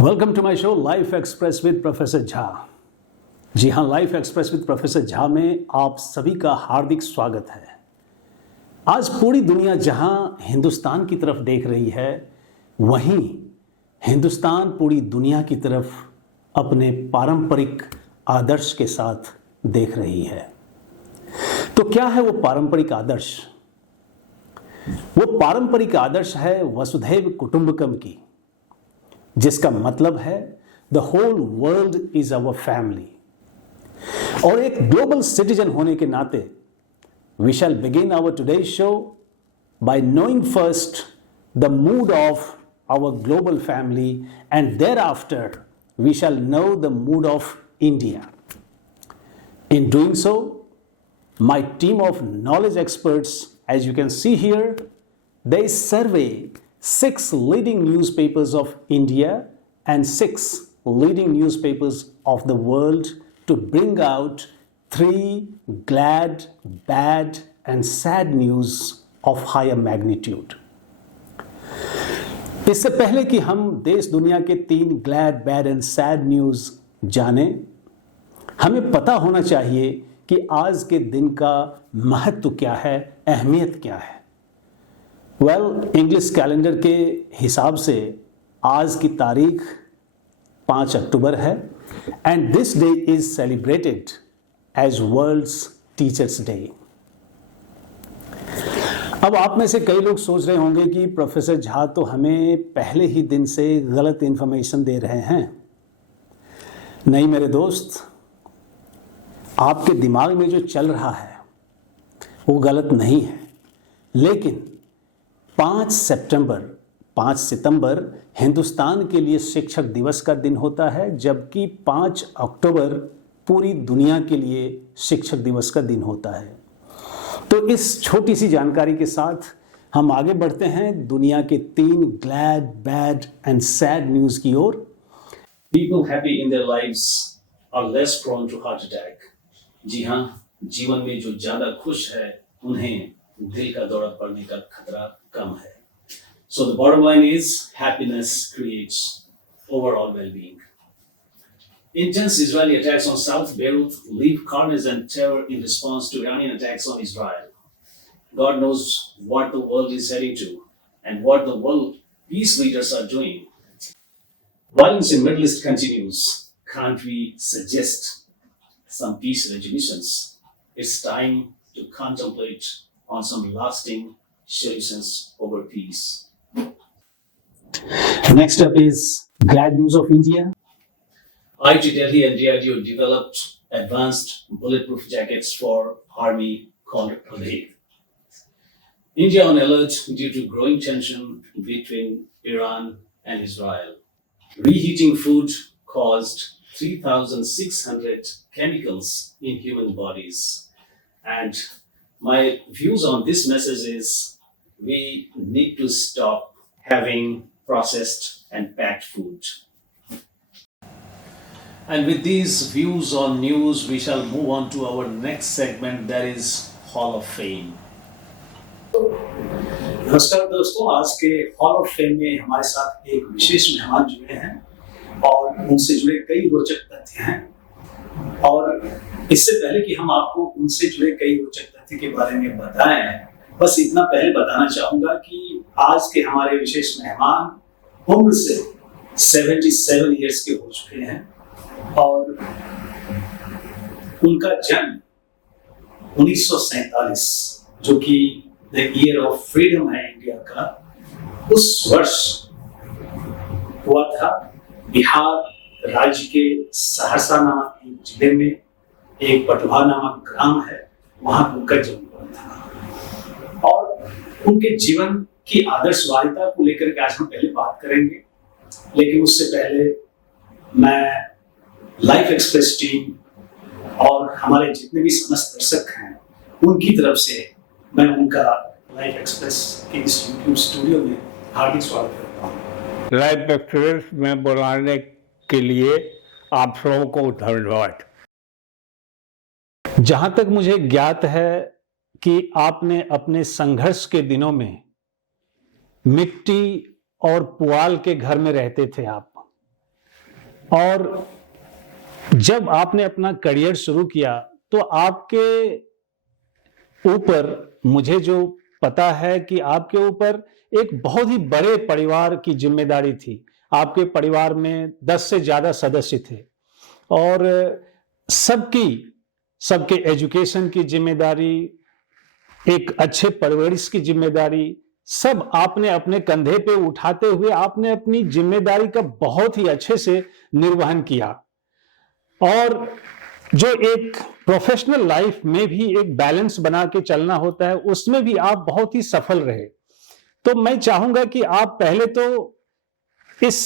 Welcome to my show life express with professor Jha. जी हाँ, life express with professor Jha में आप सभी का हार्दिक स्वागत है। आज पूरी दुनिया जहां हिंदुस्तान की तरफ देख रही है, वहीं हिंदुस्तान पूरी दुनिया की तरफ अपने पारंपरिक आदर्श के साथ देख रही है। तो क्या है वो पारंपरिक आदर्श? वो पारंपरिक आदर्श है वसुधैव कुटुंबकम की, जिसका मतलब है the whole world is our family. और एक ग्लोबल सिटीजन होने के नाते we shall begin our today show by knowing first the mood of our global family and thereafter we shall know the mood of India. In doing so, my team of knowledge experts, as you can see here, they survey 6 leading newspapers of India and 6 leading newspapers of the world to bring out 3 glad, bad and sad news of higher magnitude. इससे पहले कि हम देश दुनिया के 3 glad, bad and sad news जाने, हमें पता होना चाहिए कि आज के दिन का महत्व क्या है, अहमियत क्या है। इंग्लिश कैलेंडर के हिसाब से आज की तारीख 5 अक्टूबर है and this day is celebrated as world's teachers day. अब आप में से कई लोग सोच रहे होंगे कि प्रोफेसर झा तो हमें पहले ही दिन से गलत इंफॉर्मेशन दे रहे हैं। नहीं मेरे दोस्त, आपके दिमाग में जो चल रहा है वो गलत नहीं है, लेकिन 5 सितंबर हिंदुस्तान के लिए शिक्षक दिवस का दिन होता है, जबकि 5 अक्टूबर पूरी दुनिया के लिए शिक्षक दिवस का दिन होता है। तो इस छोटी सी जानकारी के साथ हम आगे बढ़ते हैं दुनिया के 3 glad, bad and sad news की ओर। People happy in their lives are less prone to heart attack. जी हाँ, जीवन में जो ज्यादा खुश है उन्हें दिल का दौरा पड़ने का खतरा कम है। So the bottom line is happiness creates overall well-being. Intense Israeli attacks on South Beirut leave carnage and terror in response to Iranian attacks on Israel. God knows what the world is heading to and what the world peace leaders are doing. Violence in Middle East continues. Can't we suggest some peace resolutions? It's time to contemplate on some lasting solutions over peace. Next up is glad news of India. IIT Delhi and DRDO developed advanced bulletproof jackets for Army called Pradeep. India on alert due to growing tension between Iran and Israel. Reheating food caused 3,600 chemicals in human bodies. And my views on this message is we need to stop having processed and packed food. And with these views on news, we shall move on to our next segment, that is Hall of Fame. नमस्कार दोस्तों, आज के hall of fame में हमारे साथ एक विशेष मेहमान जुड़े हैं और उनसे जुड़े कई रोचक तथ्य हैं। और इससे पहले कि हम आपको उनसे जुड़े कई रोचक तथ्य के बारे में बताएं, बस इतना पहले बताना चाहूंगा कि आज के हमारे विशेष मेहमान उम्र से 77 इयर्स के हो चुके हैं और उनका जन्म 1947 जो कि द ईयर ऑफ फ्रीडम है इंडिया का, उस वर्ष हुआ था। बिहार राज्य के सहरसा नामक एक जिले में एक पटवा नामक ग्राम है, वहां उनका जन्म हुआ था। और उनके जीवन की आदर्शवादिता को लेकर के आज हम पहले बात करेंगे, लेकिन उससे पहले मैं लाइफ एक्सप्रेस टीम और हमारे जितने भी समस्त दर्शक हैं उनकी तरफ से मैं उनका लाइफ एक्सप्रेस के इस यूट्यूब स्टूडियो में हार्दिक स्वागत करता हूँ। लाइफ एक्सप्रेस में बुलाने के लिए आप सबों को धन्यवाद। जहां तक मुझे ज्ञात है कि आपने अपने संघर्ष के दिनों में मिट्टी और पुआल के घर में रहते थे आप, और जब आपने अपना करियर शुरू किया तो आपके ऊपर, मुझे जो पता है कि आपके ऊपर एक बहुत ही बड़े परिवार की जिम्मेदारी थी। आपके परिवार में 10 से ज्यादा सदस्य थे और सबके एजुकेशन की जिम्मेदारी, एक अच्छे परवरिश की जिम्मेदारी, सब आपने अपने कंधे पे उठाते हुए आपने अपनी जिम्मेदारी का बहुत ही अच्छे से निर्वहन किया। और जो एक प्रोफेशनल लाइफ में भी एक बैलेंस बना के चलना होता है, उसमें भी आप बहुत ही सफल रहे। तो मैं चाहूंगा कि आप पहले तो इस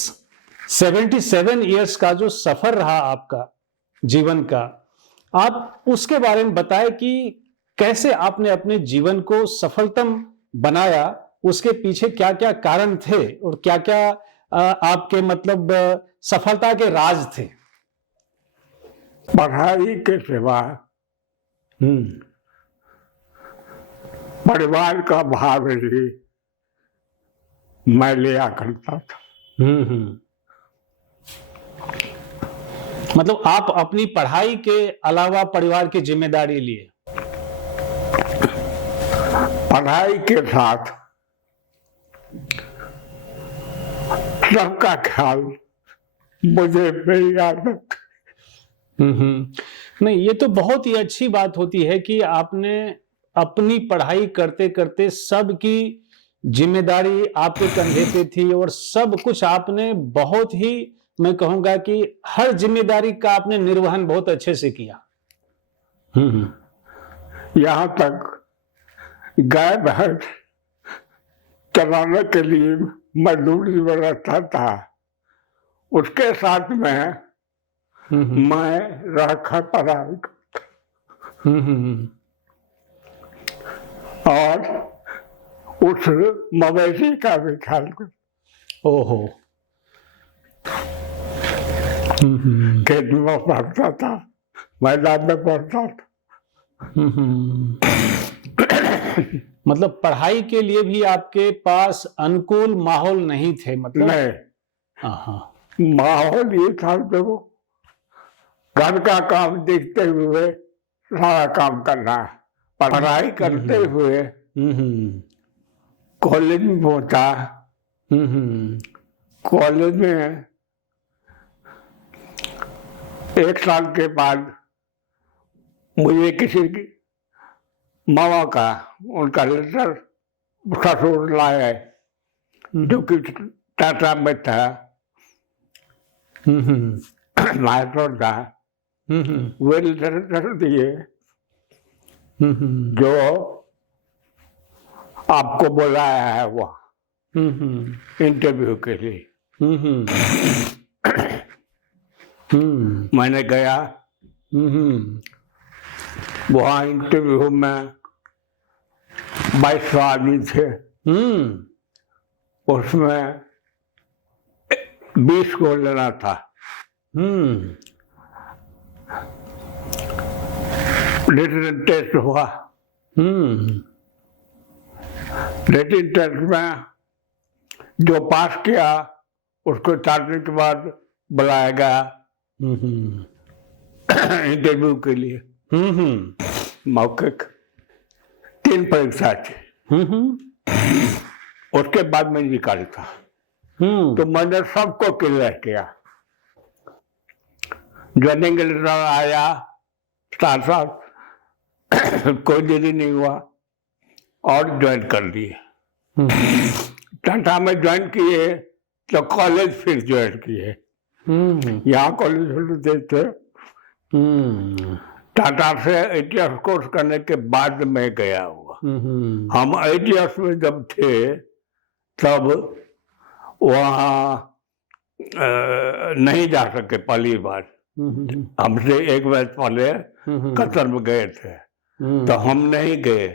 77 इयर्स का जो सफर रहा आपका जीवन का, आप उसके बारे में बताएं कि कैसे आपने अपने जीवन को सफलतम बनाया, उसके पीछे क्या क्या कारण थे और क्या क्या आपके मतलब सफलता के राज थे। पढ़ाई के सिवा परिवार का भार भी मैं लिया करता था। मतलब आप अपनी पढ़ाई के अलावा परिवार की जिम्मेदारी लिए। पढ़ाई के साथ सबका ख्याल मुझे मेरी आदत। नहीं, ये तो बहुत ही अच्छी बात होती है कि आपने अपनी पढ़ाई करते करते सबकी जिम्मेदारी आपके कंधे पे थी और सब कुछ आपने बहुत ही, मैं कहूंगा कि हर जिम्मेदारी का आपने निर्वहन बहुत अच्छे से किया। यहाँ तक गाय भैंस चलाने के लिए मजदूरी में रहता था, उसके साथ में मैं रखा पढ़ाई और उस मवेशी का भी ख्याल कर। ओहो। खेत में पढ़ता था, मैदान में पढ़ता था। मतलब पढ़ाई के लिए भी आपके पास अनुकूल माहौल नहीं थे? मतलब नहीं, माहौल ये था कि वो घर का काम देखते हुए सारा काम करना है। पढ़ाई करते हुए कॉलेज में पहुंचा। कॉलेज में 1 साल के बाद मुझे किसी की मामा का, उनका लेटर ससुर लाए जो कि टाटा में था, मास्टर था। वे लेटर दिए जो आपको बुलाया है वह इंटरव्यू के लिए। मैंने गया। वहाँ इंटरव्यू में 22 आदमी थे। उसमें 20 को लेना था। रिटन टेस्ट हुआ। रिटन टेस्ट में जो पास किया उसको छाटने के बाद बुलाया गया इंटरव्यू के लिए। मौखिक 3 परीक्षा थी। उसके बाद मैं निकाल था। तो मैंने सबको क्लियर किया। ज्वाइनिंग लेटर आया, साथ कोई देरी नहीं हुआ और ज्वाइन कर लिए। टाटा में ज्वाइन किए तो कॉलेज फिर ज्वाइन किए। यहाँ कॉलेज होते थे। टाटा से ATS कोर्स करने के बाद मैं गया हुआ। हम ATS में जब थे तब वहाँ नहीं जा सके पहली बार। हमसे 1 वर्ष पहले कतर में गए थे तो हम नहीं गए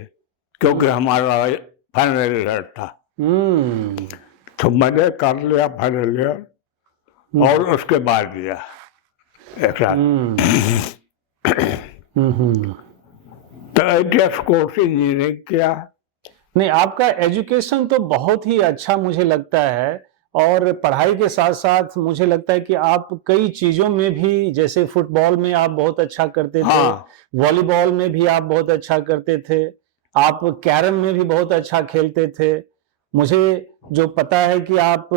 क्योंकि हमारा फाइनल ईयर था। तो मैंने कर लिया फाइनल ईयर और उसके बाद दिया एक साथ। तो ATS कोर्स इंजीनियरिंग किया। नहीं, आपका एजुकेशन तो बहुत ही अच्छा मुझे लगता है और पढ़ाई के साथ साथ मुझे लगता है कि आप कई चीजों में भी, जैसे फुटबॉल में आप बहुत अच्छा करते थे, हाँ। वॉलीबॉल में भी आप बहुत अच्छा करते थे, आप कैरम में भी बहुत अच्छा खेलते थे। मुझे जो पता है कि आप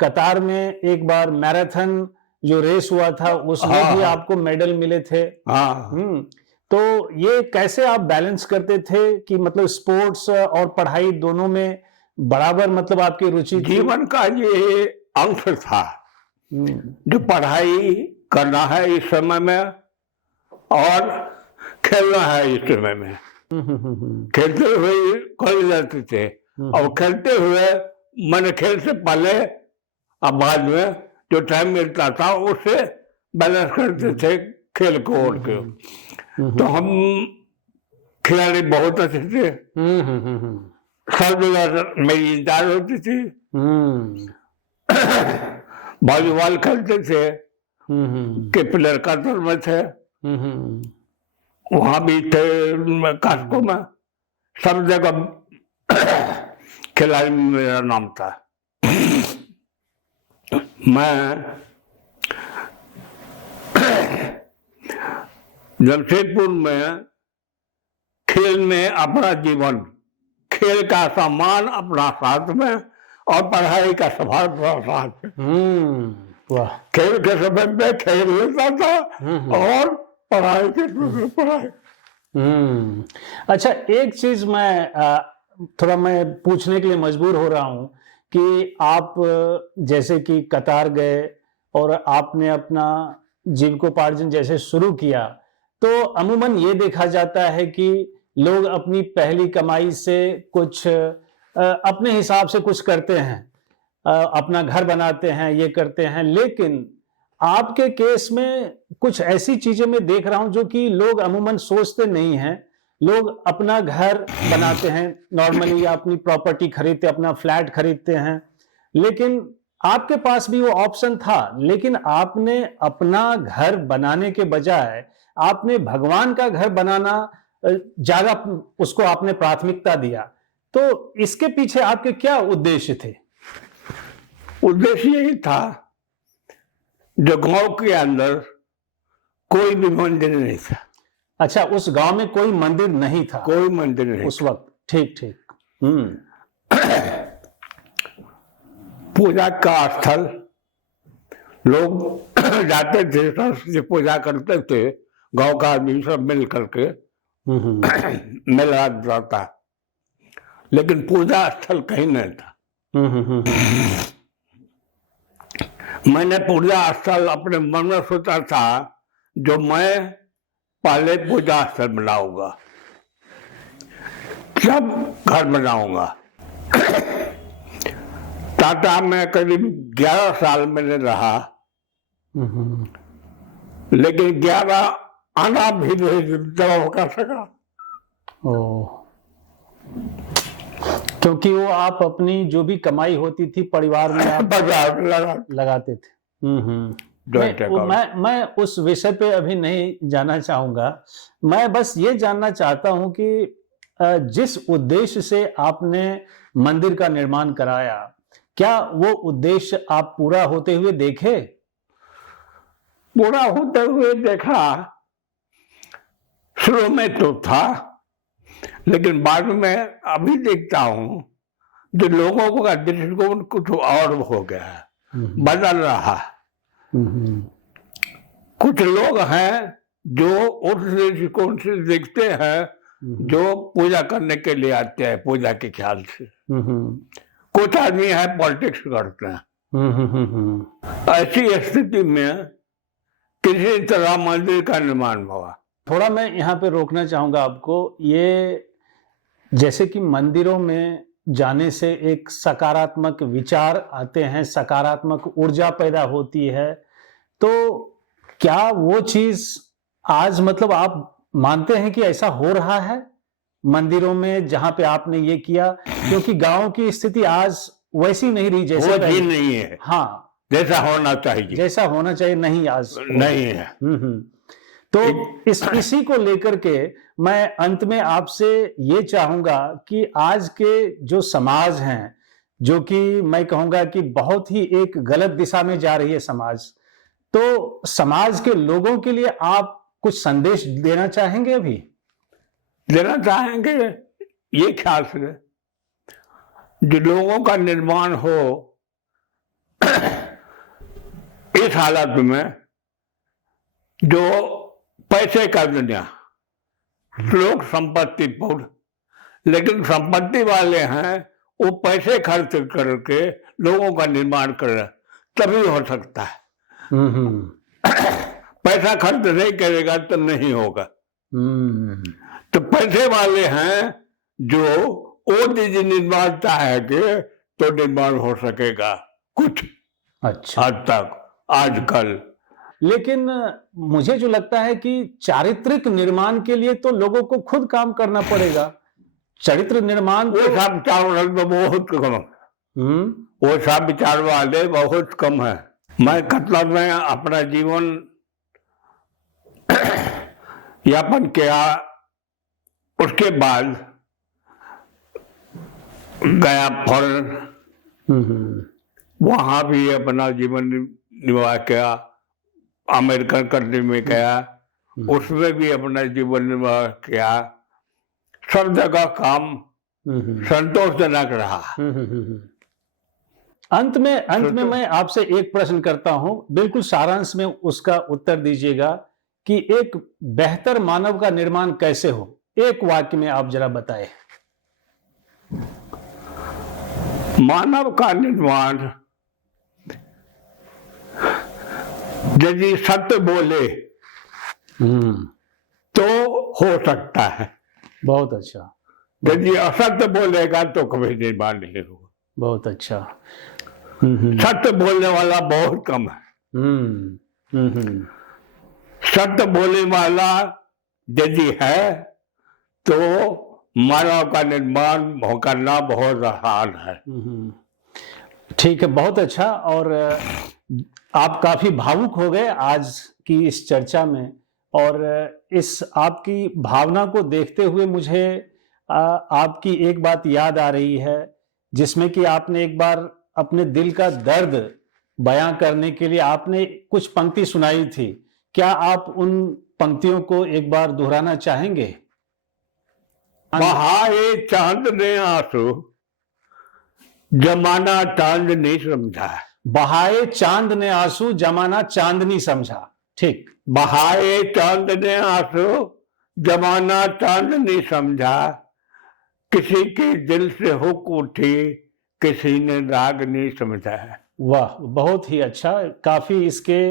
कतार में एक बार मैराथन जो रेस हुआ था उसमें हाँ, भी हाँ। आपको मेडल मिले थे। हाँ, तो ये कैसे आप बैलेंस करते थे कि मतलब स्पोर्ट्स और पढ़ाई दोनों में बराबर मतलब आपकी रुचि थी? जीवन का ये अंश था हम्म, जो पढ़ाई करना है इस समय में और खेलना है इस समय में। खेलते हुए कॉलेज जाते थे और खेलते हुए मैंने खेल से पहले अब बाद में जो टाइम मिलता था उससे बैलेंस करते थे खेल को और के। तो हम खिलाड़ी बहुत अच्छे थे। सब जगह मेरी इंतजार होती थी। वॉलीबॉल खेलते थे के प्लेयर कतर में थे, वहां भी थे कास्को में, सब जगह खिलाड़ी में मेरा नाम था। मैं जमशेदपुर में खेल में अपना जीवन, खेल का सामान अपना साथ में और पढ़ाई का सवाल साथ में। वाह। खेल के समय में खेल लेता था और पढ़ाई के समय में पढ़ाई। अच्छा, एक चीज थोड़ा मैं पूछने के लिए मजबूर हो रहा हूं कि आप जैसे कि कतार गए और आपने अपना जीविकोपार्जन जैसे शुरू किया, तो अमूमन ये देखा जाता है कि लोग अपनी पहली कमाई से कुछ अपने हिसाब से कुछ करते हैं, अपना घर बनाते हैं, ये करते हैं। लेकिन आपके केस में कुछ ऐसी चीजें मैं देख रहा हूं जो कि लोग अमूमन सोचते नहीं हैं। लोग अपना घर बनाते हैं नॉर्मली, या अपनी प्रॉपर्टी खरीदते, अपना फ्लैट खरीदते हैं, लेकिन आपके पास भी वो ऑप्शन था। लेकिन आपने अपना घर बनाने के बजाय आपने भगवान का घर बनाना ज्यादा, उसको आपने प्राथमिकता दिया। तो इसके पीछे आपके क्या उद्देश्य थे? उद्देश्य यही था, जो गांव के अंदर कोई भी मंदिर नहीं था। अच्छा, उस गांव में कोई मंदिर नहीं था? कोई मंदिर नहीं उस वक्त? ठीक ठीक। पूजा का स्थल, लोग जाते थे, सरस्वती पूजा करते थे, गांव का आदमी सब मिल करके मेला जाता, लेकिन पूजा स्थल कहीं नहीं था। मैंने पूजा स्थल अपने मन में सोचा था, जो मैं पहले पूजा स्थल बनाऊंगा, जब घर बनाऊंगा। टाटा में करीब 11 साल मैंने रहा, लेकिन 11 आना भी नहीं दबाव कर सका। क्योंकि वो आप अपनी जो भी कमाई होती थी परिवार में आप लगाते थे। मैं उस विषय पे अभी नहीं जाना चाहूंगा। मैं बस ये जानना चाहता हूं कि जिस उद्देश्य से आपने मंदिर का निर्माण कराया, क्या वो उद्देश्य आप पूरा होते हुए देखे? पूरा होते हुए देखा, शुरू में तो था, लेकिन बाद में अभी देखता हूं जो लोगों का दृष्टिकोण कुछ और हो गया, बदल रहा। कुछ लोग हैं जो उस दृष्टिकोण से देखते हैं, जो पूजा करने के लिए आते हैं पूजा के ख्याल से। कुछ आदमी है पॉलिटिक्स करते हैं। ऐसी स्थिति में किसी तरह मंदिर का निर्माण हुआ। थोड़ा मैं यहाँ पे रोकना चाहूंगा आपको। ये जैसे कि मंदिरों में जाने से एक सकारात्मक विचार आते हैं, सकारात्मक ऊर्जा पैदा होती है, तो क्या वो चीज आज मतलब आप मानते हैं कि ऐसा हो रहा है मंदिरों में जहां पे आपने ये किया? क्योंकि गांव की स्थिति आज वैसी नहीं रही जैसे नहीं है। हाँ, जैसा होना चाहिए, जैसा होना चाहिए नहीं आज नहीं है। तो इसी को लेकर के मैं अंत में आपसे ये चाहूंगा कि आज के जो समाज हैं, जो कि मैं कहूंगा कि बहुत ही एक गलत दिशा में जा रही है समाज। तो समाज के लोगों के लिए आप कुछ संदेश देना चाहेंगे? अभी देना चाहेंगे ये ख्याल से, जो लोगों का निर्माण हो इस हालत में, जो पैसे का दुनिया, लोग संपत्ति पूर्ण, लेकिन संपत्ति वाले हैं वो पैसे खर्च करके लोगों का निर्माण कर रहे, तभी हो सकता है। पैसा खर्च नहीं करेगा तो नहीं होगा। तो पैसे वाले हैं जो वो चीज निर्माण चाहेंगे तो निर्माण हो सकेगा कुछ अच्छा हद तक आजकल। लेकिन मुझे जो लगता है कि चारित्रिक निर्माण के लिए तो लोगों को खुद काम करना पड़ेगा। चरित्र निर्माण वो सब विचार वाले बहुत कम है। वो सब विचार वाले बहुत कम है। मैं कतला में अपना जीवन यापन किया, उसके बाद गया फॉरेन, वहां भी अपना जीवन निर्वाह किया। अमेरिकन कंट्री में गया, उसमें भी अपना जीवन निर्वाह किया। सब जगह काम संतोषजनक रहा। अंत में मैं आपसे एक प्रश्न करता हूं, बिल्कुल सारांश में उसका उत्तर दीजिएगा कि एक बेहतर मानव का निर्माण कैसे हो। एक वाक्य में आप जरा बताएं। मानव का निर्माण यदि सत्य बोले तो हो सकता है। बहुत अच्छा। यदि असत्य बोलेगा तो कभी निर्माण नहीं होगा। बहुत अच्छा। सत्य बोलने वाला बहुत कम है। सत्य बोलने वाला यदि है तो मानव का निर्माण करना बहुत आसान है। ठीक है, बहुत अच्छा। और आप काफी भावुक हो गए आज की इस चर्चा में, और इस आपकी भावना को देखते हुए मुझे आपकी एक बात याद आ रही है, जिसमें कि आपने एक बार अपने दिल का दर्द बयां करने के लिए आपने कुछ पंक्ति सुनाई थी। क्या आप उन पंक्तियों को एक बार दोहराना चाहेंगे? बहाए चांद ने आंसू, जमाना चांद नहीं समझा। बहाए चांद ने आंसू, जमाना चांदनी समझा। ठीक। बहाए चांद ने आंसू, जमाना चांद नहीं समझा। किसी के दिल से हुक उठी, किसी ने राग नहीं समझा है। वाह, बहुत ही अच्छा। काफी इसके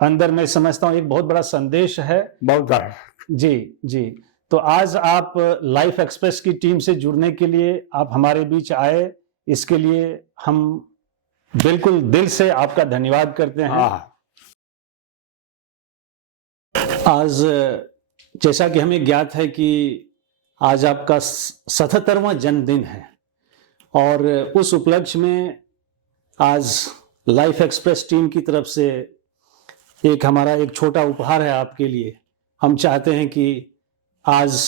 अंदर मैं समझता हूँ एक बहुत बड़ा संदेश है। बहुत बड़ा। जी जी। तो आज आप लाइफ एक्सप्रेस की टीम से जुड़ने के लिए आप हमारे बीच आए, इसके लिए हम बिल्कुल दिल से आपका धन्यवाद करते हैं। आज जैसा कि हमें ज्ञात है कि आज आपका 77वां जन्मदिन है, और उस उपलक्ष्य में आज लाइफ एक्सप्रेस टीम की तरफ से हमारा एक छोटा उपहार है आपके लिए। हम चाहते हैं कि आज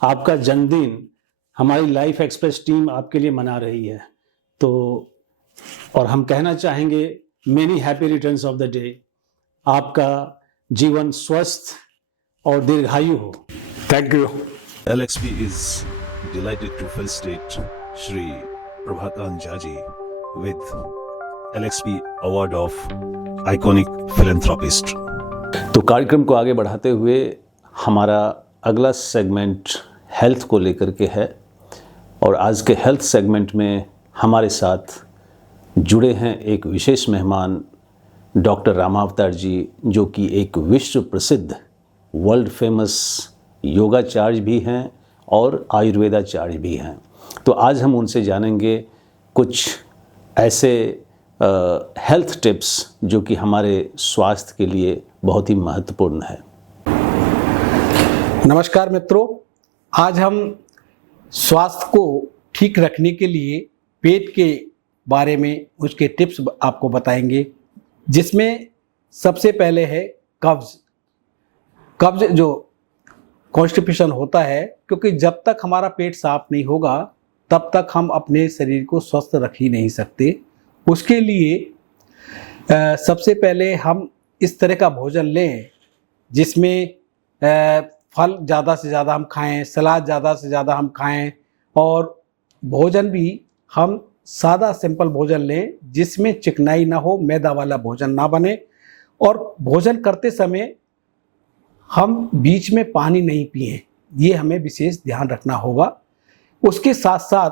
आपका जन्मदिन हमारी लाइफ एक्सप्रेस टीम आपके लिए मना रही है, तो और हम कहना चाहेंगे many happy returns of the day. आपका जीवन स्वस्थ और दीर्घायु हो। Thank you. LXP is delighted to felicitate Shri Prabhakant Jaji with LXP Award of Iconic Philanthropist. तो कार्यक्रम को आगे बढ़ाते हुए हमारा अगला सेगमेंट हेल्थ को लेकर के है, और आज के हेल्थ सेगमेंट में हमारे साथ जुड़े हैं एक विशेष मेहमान डॉक्टर रामावतार जी, जो कि एक विश्व प्रसिद्ध वर्ल्ड फेमस योगाचार्य भी हैं और आयुर्वेदाचार्य भी हैं। तो आज हम उनसे जानेंगे कुछ ऐसे हेल्थ टिप्स जो कि हमारे स्वास्थ्य के लिए बहुत ही महत्वपूर्ण है। नमस्कार मित्रों, आज हम स्वास्थ्य को ठीक रखने के लिए पेट के बारे में उसके टिप्स आपको बताएंगे, जिसमें सबसे पहले है कब्ज जो कॉन्स्टिपेशन होता है, क्योंकि जब तक हमारा पेट साफ नहीं होगा तब तक हम अपने शरीर को स्वस्थ रख ही नहीं सकते। उसके लिए सबसे पहले हम इस तरह का भोजन लें जिसमें फल ज़्यादा से ज़्यादा हम खाएं, सलाद ज़्यादा से ज़्यादा हम खाएं, और भोजन भी हम सादा सिंपल भोजन लें जिसमें चिकनाई ना हो, मैदा वाला भोजन ना बने। और भोजन करते समय हम बीच में पानी नहीं पिएं, ये हमें विशेष ध्यान रखना होगा। उसके साथ साथ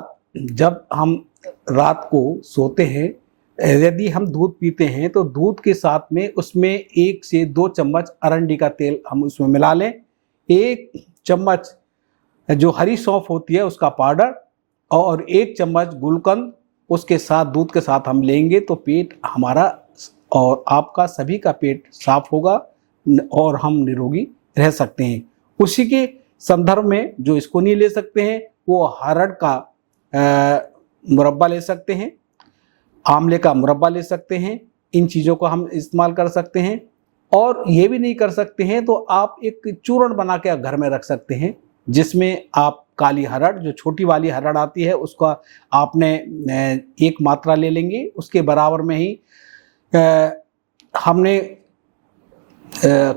जब हम रात को सोते हैं, यदि हम दूध पीते हैं तो दूध के साथ में उसमें 1 से 2 चम्मच अरंडी का तेल हम उसमें मिला लें, 1 चम्मच जो हरी सौंफ होती है उसका पाउडर, और 1 चम्मच गुलकंद उसके साथ दूध के साथ हम लेंगे तो पेट हमारा और आपका सभी का पेट साफ होगा और हम निरोगी रह सकते हैं। उसी के संदर्भ में जो इसको नहीं ले सकते हैं वो हरड़ का मुरब्बा ले सकते हैं, आंवले का मुरब्बा ले सकते हैं, इन चीज़ों को हम इस्तेमाल कर सकते हैं। और ये भी नहीं कर सकते हैं तो आप एक चूर्ण बना के घर में रख सकते हैं जिसमें आप काली हरड़, जो छोटी वाली हरड़ आती है, उसका आपने 1 मात्रा ले लेंगे, उसके बराबर में ही हमने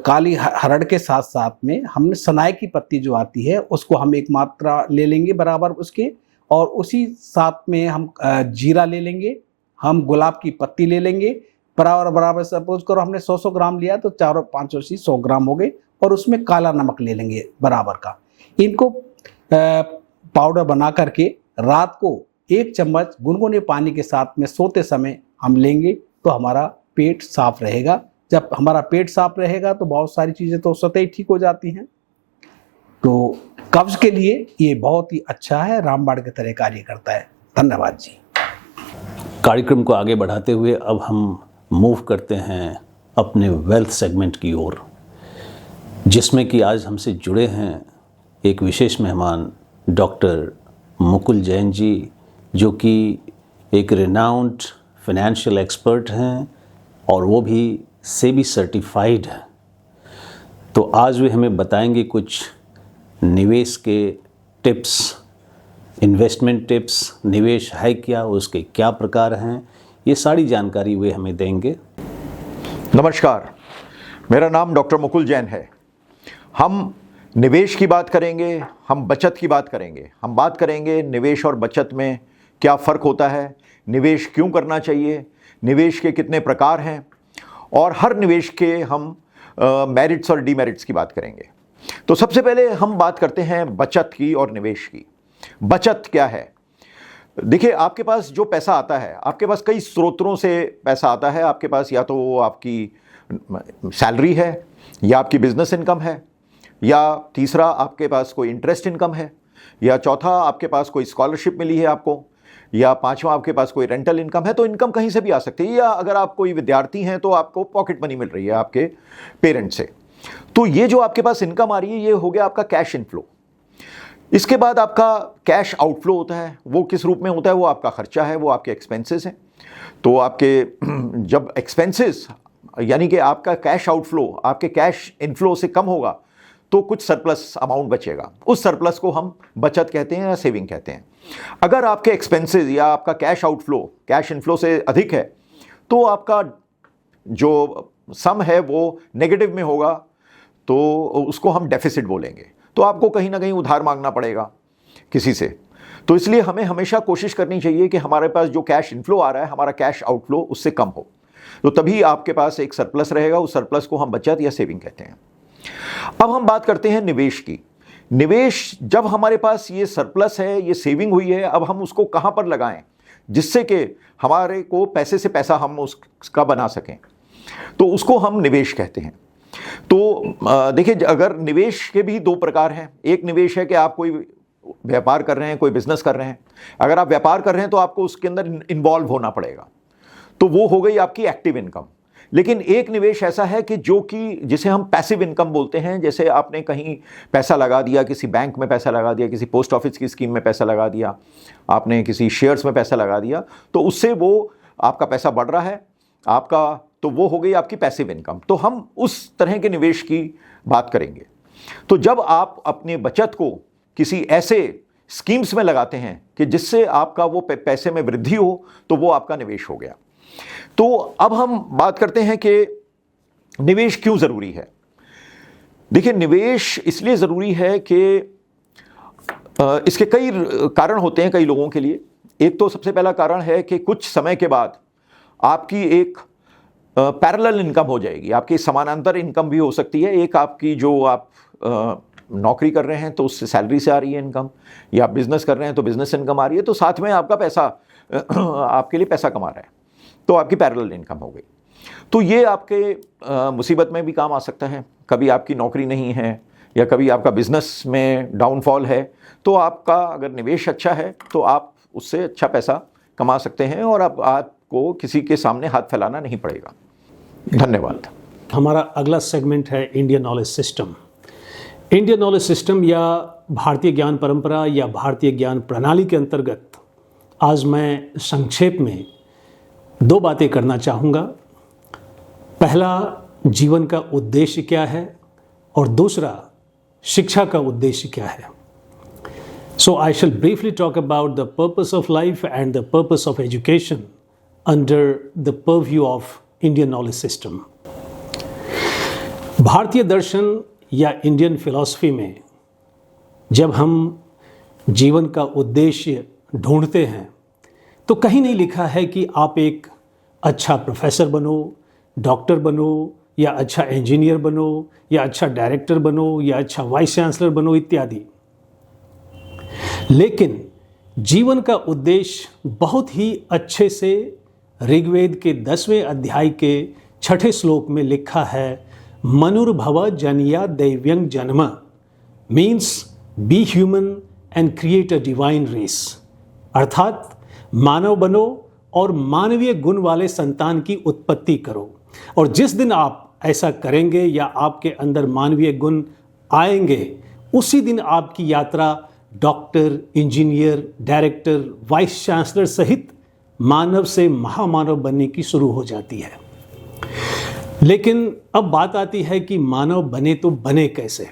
काली हरड़ के साथ साथ में हमने सनाई की पत्ती जो आती है उसको हम 1 मात्रा ले लेंगे बराबर उसके, और उसी साथ में हम जीरा ले लेंगे, हम गुलाब की पत्ती ले लेंगे बराबर। सपोज करो हमने 100 ग्राम लिया तो 4-5 100 ग्राम हो गए, और उसमें काला नमक ले लेंगे बराबर का। इनको पाउडर बना करके रात को 1 चम्मच गुनगुने पानी के साथ में सोते समय हम लेंगे तो हमारा पेट साफ रहेगा। जब हमारा पेट साफ रहेगा तो बहुत सारी चीज़ें तो स्वतः ही ठीक हो जाती हैं। तो कब्ज के लिए ये बहुत ही अच्छा है, रामबाण की तरह कार्य करता है। धन्यवाद जी। कार्यक्रम को आगे बढ़ाते हुए अब हम मूव करते हैं अपने वेल्थ सेगमेंट की ओर, जिसमें कि आज हमसे जुड़े हैं एक विशेष मेहमान डॉक्टर मुकुल जैन जी, जो कि एक रिनाउंड फाइनेंशियल एक्सपर्ट हैं और वो भी सेबी सर्टिफाइड है। तो आज वे हमें बताएंगे कुछ निवेश के टिप्स, इन्वेस्टमेंट टिप्स, निवेश है क्या, उसके क्या प्रकार हैं, ये सारी जानकारी वे हमें देंगे। नमस्कार, मेरा नाम डॉक्टर मुकुल जैन है। हम निवेश की बात करेंगे, हम बचत की बात करेंगे। हम बात करेंगे निवेश और बचत में क्या फ़र्क होता है, निवेश क्यों करना चाहिए, निवेश के कितने प्रकार हैं, और हर निवेश के हम मेरिट्स और डीमेरिट्स की बात करेंगे। तो सबसे पहले हम बात करते हैं बचत की और निवेश की। बचत क्या है? देखिए, आपके पास जो पैसा आता है, आपके पास कई स्रोतों से पैसा आता है। आपके पास या तो वो आपकी सैलरी है, या आपकी बिजनेस इनकम है, या तीसरा आपके पास कोई इंटरेस्ट इनकम है, या चौथा आपके पास कोई स्कॉलरशिप मिली है आपको, या पांचवा आपके पास कोई रेंटल इनकम है। तो इनकम कहीं से भी आ सकती है, या अगर आप कोई विद्यार्थी हैं तो आपको पॉकेट मनी मिल रही है आपके पेरेंट्स से। तो ये जो आपके पास इनकम आ रही है, ये हो गया आपका कैश इनफ्लो। इसके बाद आपका कैश आउटफ्लो होता है। वो किस रूप में होता है? वो आपका खर्चा है, वो आपके एक्सपेंसेस हैं। तो आपके जब एक्सपेंसेस यानी कि आपका कैश आउटफ्लो आपके कैश इनफ्लो से कम होगा तो कुछ सरप्लस अमाउंट बचेगा। उस सरप्लस को हम बचत कहते हैं या सेविंग कहते हैं। अगर आपके एक्सपेंसेस या आपका कैश आउटफ्लो कैश इनफ्लो से अधिक है तो आपका जो सम है वो नेगेटिव में होगा, तो उसको हम डेफिसिट बोलेंगे। तो आपको कहीं ना कहीं उधार मांगना पड़ेगा किसी से। तो इसलिए हमें हमेशा कोशिश करनी चाहिए कि हमारे पास जो कैश इनफ्लो आ रहा है, हमारा कैश आउटफ्लो उससे कम हो, तो तभी आपके पास एक सरप्लस रहेगा। उस सरप्लस को हम बचत या सेविंग कहते हैं। अब हम बात करते हैं निवेश की। निवेश, जब हमारे पास ये सरप्लस है, ये सेविंग हुई है, अब हम उसको कहां पर लगाएं जिससे कि हमारे को पैसे से पैसा हम उसका बना सकें, तो उसको हम निवेश कहते हैं। तो देखिए, अगर निवेश के भी 2 प्रकार हैं। एक निवेश है कि आप कोई व्यापार कर रहे हैं, कोई बिजनेस कर रहे हैं। अगर आप व्यापार कर रहे हैं तो आपको उसके अंदर इन्वॉल्व होना पड़ेगा, तो वो हो गई आपकी एक्टिव इनकम। लेकिन एक निवेश ऐसा है कि जो कि जिसे हम पैसिव इनकम बोलते हैं। जैसे आपने कहीं पैसा लगा दिया, किसी बैंक में पैसा लगा दिया, किसी पोस्ट ऑफिस की स्कीम में पैसा लगा दिया, आपने किसी शेयर्स में पैसा लगा दिया, तो उससे वो आपका पैसा बढ़ रहा है आपका, तो वो हो गई आपकी पैसिव इनकम। तो हम उस तरह के निवेश की बात करेंगे। तो जब आप अपने बचत को किसी ऐसे स्कीम्स में लगाते हैं कि जिससे आपका वो पैसे में वृद्धि हो, तो वो आपका निवेश हो गया। तो अब हम बात करते हैं कि निवेश क्यों ज़रूरी है। देखिए, निवेश इसलिए ज़रूरी है कि इसके कई कारण होते हैं कई लोगों के लिए। एक तो सबसे पहला कारण है कि कुछ समय के बाद आपकी एक पैरेलल इनकम हो जाएगी, आपकी समानांतर इनकम भी हो सकती है। एक आपकी जो आप नौकरी कर रहे हैं तो उससे सैलरी से आ रही है इनकम, या आप बिजनेस कर रहे हैं तो बिजनेस इनकम आ रही है, तो साथ में आपका पैसा आपके लिए पैसा कमा रहा है, तो आपकी पैरेलल इनकम हो गई। तो ये आपके मुसीबत में भी काम आ सकता है। कभी आपकी नौकरी नहीं है या कभी आपका बिजनेस में डाउनफॉल है, तो आपका अगर निवेश अच्छा है तो आप उससे अच्छा पैसा कमा सकते हैं और आपको किसी के सामने हाथ फैलाना नहीं पड़ेगा। धन्यवाद। हमारा अगला सेगमेंट है Indian knowledge system. Indian knowledge system या भारतीय ज्ञान परंपरा या भारतीय ज्ञान प्रणाली के अंतर्गत आज मैं संक्षेप में 2 बातें करना चाहूँगा। पहला, जीवन का उद्देश्य क्या है, और दूसरा, शिक्षा का उद्देश्य क्या है। So I shall briefly talk about the purpose of life and the purpose of education under the purview of Indian knowledge system. भारतीय दर्शन या इंडियन फिलॉसफी में जब हम जीवन का उद्देश्य ढूंढते हैं तो कहीं नहीं लिखा है कि आप एक अच्छा प्रोफेसर बनो, डॉक्टर बनो, या अच्छा इंजीनियर बनो, या अच्छा डायरेक्टर बनो, या अच्छा वाइस चांसलर बनो इत्यादि। लेकिन जीवन का उद्देश्य बहुत ही अच्छे से ऋग्वेद के 10वें अध्याय के 6ठे श्लोक में लिखा है, मनुर्भव जनिया दैव्यं जन्म, means be human and create a divine race. अर्थात मानव बनो और मानवीय गुण वाले संतान की उत्पत्ति करो, और जिस दिन आप ऐसा करेंगे या आपके अंदर मानवीय गुण आएंगे, उसी दिन आपकी यात्रा doctor, engineer, director, vice chancellor सहित मानव से महामानव बनने की शुरू हो जाती है। लेकिन अब बात आती है कि मानव बने तो बने कैसे।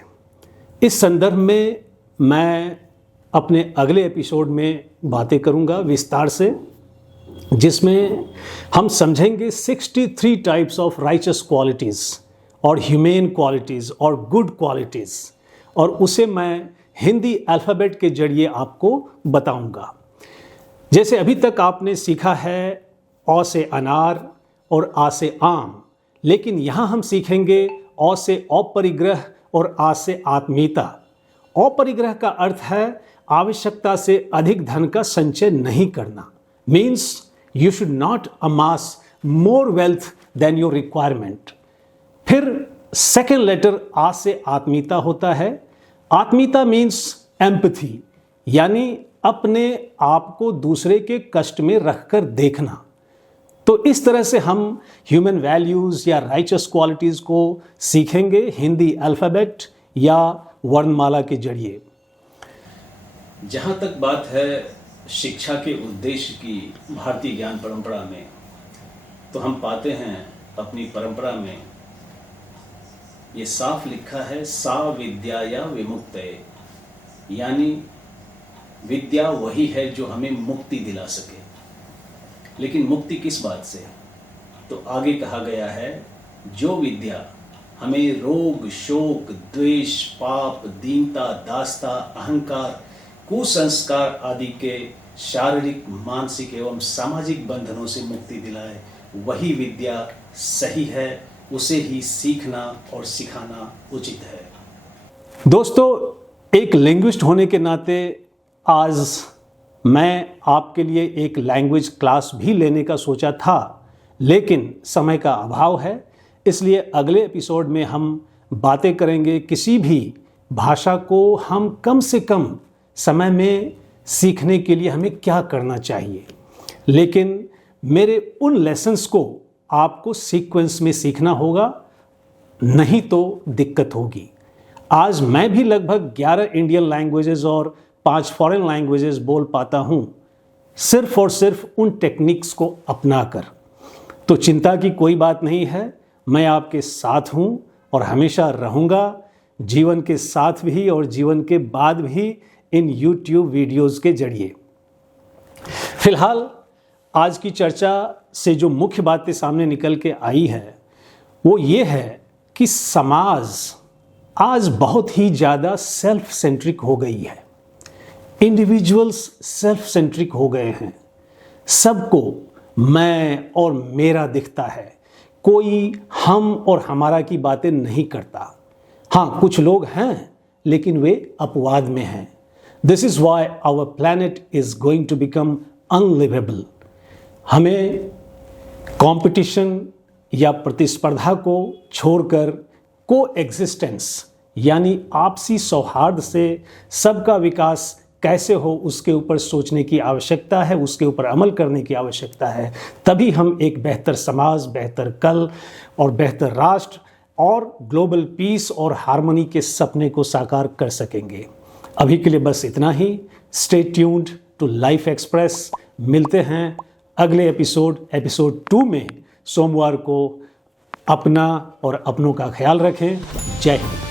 इस संदर्भ में मैं अपने अगले एपिसोड में बातें करूंगा विस्तार से, जिसमें हम समझेंगे 63 टाइप्स ऑफ राइचस क्वालिटीज़ और ह्यूमेन क्वालिटीज़ और गुड क्वालिटीज़, और उसे मैं हिंदी अल्फ़ाबेट के जरिए आपको बताऊंगा। जैसे अभी तक आपने सीखा है अ से अनार और आ से आम, लेकिन यहाँ हम सीखेंगे अ से अपरिग्रह और आ से आत्मीयता। अपरिग्रह का अर्थ है आवश्यकता से अधिक धन का संचय नहीं करना, means you should not amass more wealth than your requirement. फिर सेकेंड लेटर आ से आत्मीयता होता है। आत्मीयता मीन्स एम्पैथी, यानी अपने आप को दूसरे के कष्ट में रखकर देखना। तो इस तरह से हम ह्यूमन वैल्यूज़ या राइचस क्वालिटीज़ को सीखेंगे हिंदी अल्फ़ाबेट या वर्णमाला के जरिए। जहाँ तक बात है शिक्षा के उद्देश्य की भारतीय ज्ञान परंपरा में, तो हम पाते हैं अपनी परंपरा में ये साफ लिखा है, सा विद्या या विमुक्तये, यानी विद्या वही है जो हमें मुक्ति दिला सके। लेकिन मुक्ति किस बात से? तो आगे कहा गया है, जो विद्या हमें रोग, शोक, द्वेष, पाप, दीनता, दास्ता, अहंकार, कुसंस्कार आदि के शारीरिक, मानसिक एवं सामाजिक बंधनों से मुक्ति दिलाए, वही विद्या सही है, उसे ही सीखना और सिखाना उचित है। दोस्तों, एक लिंग्विस्ट होने के नाते आज मैं आपके लिए एक लैंग्वेज क्लास भी लेने का सोचा था, लेकिन समय का अभाव है, इसलिए अगले एपिसोड में हम बातें करेंगे किसी भी भाषा को हम कम से कम समय में सीखने के लिए हमें क्या करना चाहिए। लेकिन मेरे उन लेसन्स को आपको सीक्वेंस में सीखना होगा, नहीं तो दिक्कत होगी। आज मैं भी लगभग 11 इंडियन लैंग्वेजेस और 5 फॉरेन लैंग्वेजेस बोल पाता हूँ, सिर्फ और सिर्फ उन टेक्निक्स को अपनाकर। तो चिंता की कोई बात नहीं है, मैं आपके साथ हूँ और हमेशा रहूँगा। जीवन के साथ भी और जीवन के बाद भी इन YouTube वीडियोस के जरिए। फिलहाल आज की चर्चा से जो मुख्य बातें सामने निकल के आई है वो ये है कि समाज आज बहुत ही ज़्यादा सेल्फ सेंट्रिक हो गई है। इंडिविजुअल्स सेल्फ सेंट्रिक हो गए हैं। सबको मैं और मेरा दिखता है, कोई हम और हमारा की बातें नहीं करता। हाँ, कुछ लोग हैं लेकिन वे अपवाद में हैं। This is why our planet is going to become unlivable. हमें कंपटीशन या प्रतिस्पर्धा को छोड़कर को एग्जिस्टेंस यानी आपसी सौहार्द से सबका विकास कैसे हो उसके ऊपर सोचने की आवश्यकता है, उसके ऊपर अमल करने की आवश्यकता है। तभी हम एक बेहतर समाज, बेहतर कल और बेहतर राष्ट्र और ग्लोबल पीस और हार्मनी के सपने को साकार कर सकेंगे। अभी के लिए बस इतना ही। Stay tuned to life express. मिलते हैं अगले एपिसोड 2 में सोमवार को। अपना और अपनों का ख्याल रखें। जय हिंद।